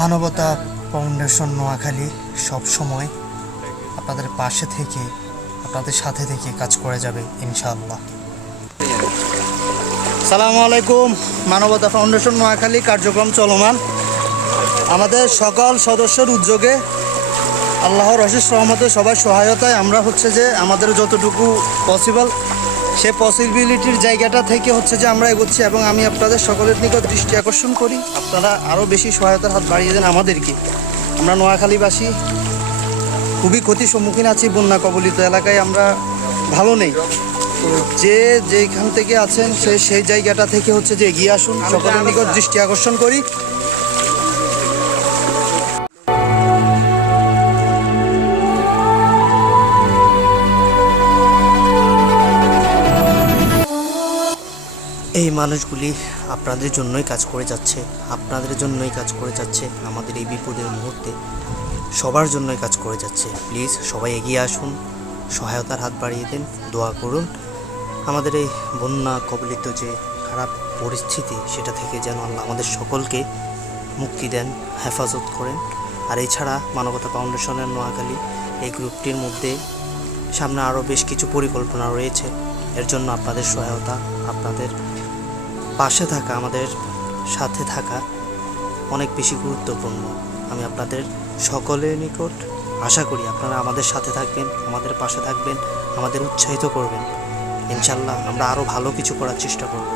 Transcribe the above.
মানবতা ফাউন্ডেশন নোয়াখালী সব সময় আপনাদের পাশে থেকে, আপনাদের সাথে থেকে কাজ করে যাবে, ইনশাআল্লাহ। সালামু আলাইকুম। মানবতা ফাউন্ডেশন নোয়াখালী কার্যক্রম চলমান। আমাদের সকল সদস্যের উদ্যোগে আল্লাহর অশেষ রহমতে সবার সহায়তায় আমরা হচ্ছে যে আমাদের যতটুকু পসিবল সে পসিবিলিটির জায়গাটা থেকে হচ্ছে যে আমরা এগোচ্ছি এবং আমি আপনাদের সকলের নিকট দৃষ্টি আকর্ষণ করি। আপনারা আরও বেশি সহায়তার হাত বাড়িয়ে দেন আমাদেরকে। আমরা নোয়াখালীবাসী খুবই ক্ষতির সম্মুখীন আছি বন্যা কবলিত এলাকায় আমরা ভালো নেই। তো যে যেখান থেকে আছেন সে সেই জায়গাটা থেকে হচ্ছে যে এগিয়ে আসুন। সকলের নিকট দৃষ্টি আকর্ষণ করি। এই মানুষগুলি আপনাদের জন্যই কাজ করে যাচ্ছে, আপনাদের জন্যই কাজ করে যাচ্ছে, আমাদের এই বিপদের মুহূর্তে সবার জন্যই কাজ করে যাচ্ছে। প্লিজ সবাই এগিয়ে আসুন, সহায়তার হাত বাড়িয়ে দিন, দোয়া করুন। আমাদের এই বন্যা কবলিত যে খারাপ পরিস্থিতি, সেটা থেকে যেন আমাদের সকলকে মুক্তি দেন, হেফাজত করেন। আর এছাড়া মানবতা ফাউন্ডেশনের নোয়াখালী এই গ্রুপটির মধ্যে সামনে আরও বেশ কিছু পরিকল্পনা রয়েছে। এর জন্য আপনাদের সহায়তা, আপনাদের পাশে থাকা, আমাদের সাথে থাকা অনেক বেশি গুরুত্বপূর্ণ। আমি আপনাদের সকলের নিকট আশা করি আপনারা আমাদের সাথে থাকবেন, আমাদের পাশে থাকবেন, আমাদের উৎসাহিত করবেন। ইনশাল্লাহ আমরা আরও ভালো কিছু করার চেষ্টা করব।